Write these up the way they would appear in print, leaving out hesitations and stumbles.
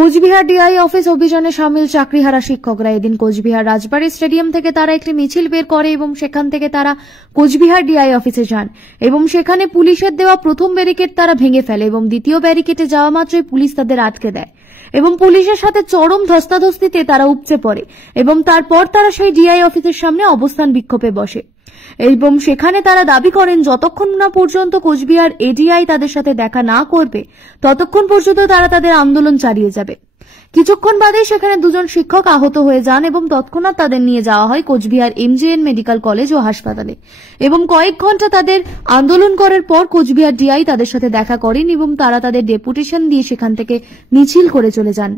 Cooch Behar DI office অভিযানে সামিল চাকরিহারা শিক্ষকরা এদিন কোচবিহার রাজবাড়ী স্টেডিয়াম থেকে তারা একটি মিছিল বের করে এবং সেখান থেকে তারা কোচবিহার ডিআই অফিসে যান এবং সেখানে পুলিশের দেওয়া প্রথম ব্যারিকেড তারা ভেঙে ফেলে এবং দ্বিতীয় ব্যারিকেডে যাওয়া মাত্রই পুলিশ তাদের আটকে দেয় এবং পুলিশের সাথে চরম ধস্তাধস্তিতে তারা উপচে পড়ে এবং তারপর তারা সেই ডিআই অফিসের সামনে অবস্থান বিক্ষোভে বসে এবং সেখানে তারা দাবি করেন যতক্ষণ না পর্যন্ত কোচবিহার এডিআই তাদের সাথে দেখা না করবে ততক্ষণ পর্যন্ত তারা তাদের আন্দোলন চালিয়ে যাবে। কিছুক্ষণ বাদেই সেখানে দুজন শিক্ষক আহত হয়ে যান এবং তৎক্ষণাৎ তাদের নিয়ে যাওয়া হয় কোচবিহার এমজেএন মেডিকেল কলেজ ও হাসপাতালে এবং কয়েক ঘন্টা তাদের আন্দোলন করার পর কোচবিহার ডিআই তাদের সাথে দেখা করেন এবং তারা তাদের ডেপুটেশন দিয়ে সেখান থেকে মিছিল করে চলে যান।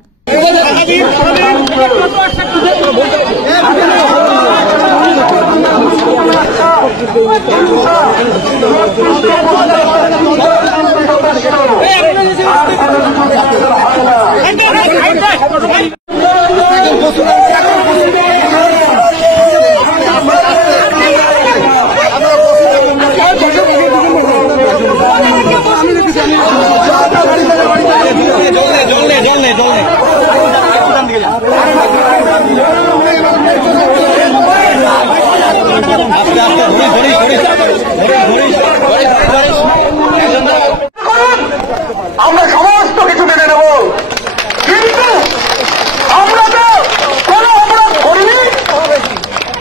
আমরা সমস্ত কিছু মেনে নেব, কিন্তু আমরা তো কোনো অপরাধ করিনি,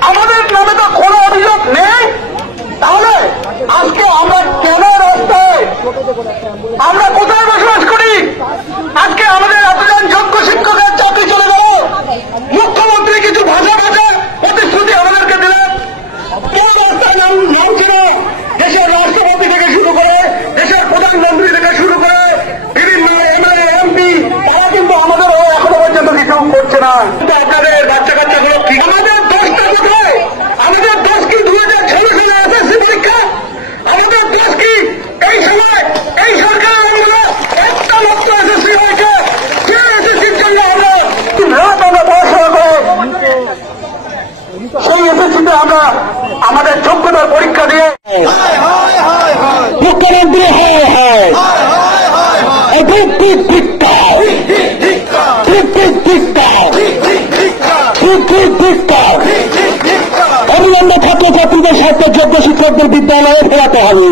আমাদের নামে তো কোনো অভিযোগ নেই, তাহলে আজকে আমরা কেন রাস্তায়, আমরা কোথায় বসবাস করি? আজকে আমাদের এতজন যোগ্য শিক্ষকের চাকরি চলে গেল, মুখ্যমন্ত্রী কিছু ভাষা প্রতিশ্রুতি আমাদেরকে দিলেন, কেন রাস্তায় নামছিল? দেশের রাষ্ট্রপতি থেকে শুরু করে দেশের প্রধানমন্ত্রী থেকে শুরু করে বিভিন্ন এমএলএ এমপি তারা কিন্তু আমাদের এখনো পর্যন্ত কিছু করছে না। আপনাদের বাচ্চা কাচ্চাগুলো কি আমাদের দোষটা কোথায়? আমাদের দোষ কি 2016 সালে এসএসসি পরীক্ষা? আমাদের দোষ কি এই সময় এই সরকারের আমলে একটা মাত্র এসএসসি হয়েছে, যে এসএসসির জন্য আমরা রাত আমরা পড়াশোনা করে সেই এসএসসিতে আমরা আমাদের যোগ্যতার পরীক্ষা দিয়ে মুখ্যমন্ত্রী অবিলম্বে ছাত্রছাত্রীদের স্বার্থে যোগ্য শিক্ষকদের বিদ্যালয়ে ফেরাতে হবে,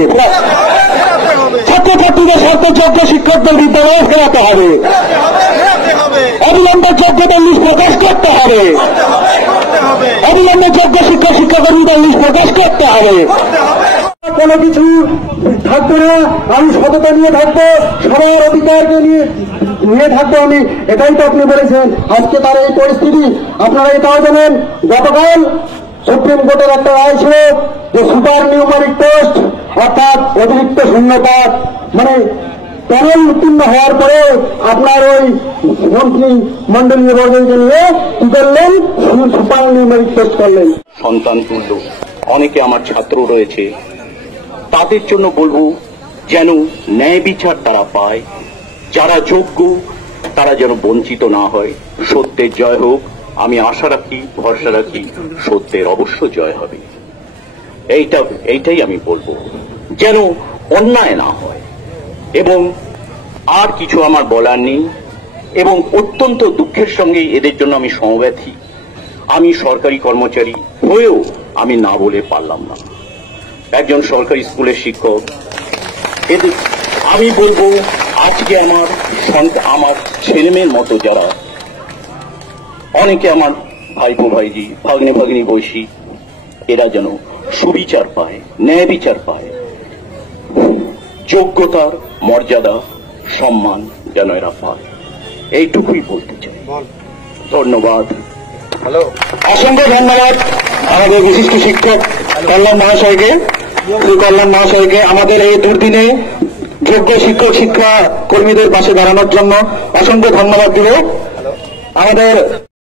ছাত্রছাত্রীদের স্বার্থে যোগ্য শিক্ষকদের বিদ্যালয়ে ফেরাতে হবে, অবিলম্বে যোগ্যতার লিস্ট প্রকাশ করতে হবে, অবিলম্বে যোগ্য শিক্ষক শিক্ষাকর্মীদের লিস্ট প্রকাশ করতে হবে। কোনো কিছু থাকবে না, আমি সততা নিয়ে থাকবো, সবার অধিকারকে নিয়ে থাকবো আমি, এটাই তো আপনি বলেছেন। আজকে তার এই পরিস্থিতি আপনারা এটাও জানেন, গতকাল সুপ্রিম কোর্টের একটা রায় ছিল যে সুপার নিউমারিক টেস্ট অর্থাৎ অতিরিক্ত শূন্যপাত, মানে প্যানেল উত্তীর্ণ হওয়ার পরে আপনার ওই মন্ত্রী মন্ডলীয় বর্গকে নিয়ে কি করলেন, সুপার নিউমারিক টেস্ট করলেন। সন্তান তুল্য অনেকে আমার ছাত্র রয়েছে, তাদের জন্য বলবো যেন ন্যায় বিচার তারা পায়, যারা যোগ্য তারা যেন বঞ্চিত না হয়। সত্যের জয় হোক, আমি আশা রাখি, ভরসা রাখি সত্যের অবশ্য জয় হবে। এইটাই আমি বলবো, যেন অন্যায় না হয়। এবং আর কিছু আমার বলার নেই এবং অত্যন্ত দুঃখের সঙ্গে এদের জন্য আমি সমব্যথী। আমি সরকারি কর্মচারী হয়েও আমি না বলে পারলাম না, একজন সরকারি স্কুলের শিক্ষক। এদের আমি বলবো আজকে আমার ছেলেমেয়ের মতো যারা অনেকে আমার ভাইপো ভাইজি ভাগ্নে ভাগ্নি বয়সী, এরা যেন সুবিচার পায়, ন্যায় বিচার পায়, যোগ্যতার মর্যাদা সম্মান যেন এরা পায়, এইটুকুই বলতে চাই। ধন্যবাদ। অসংখ্য ধন্যবাদ আমাদের বিশিষ্ট শিক্ষক কল্যাণ মহাশয়কে, শ্রী কল্যাণ মহাশয়কে আমাদের এই দুর্দিনে যোগ্য শিক্ষক শিক্ষা কর্মীদের পাশে দাঁড়ানোর জন্য অসংখ্য ধন্যবাদ দিল আমাদের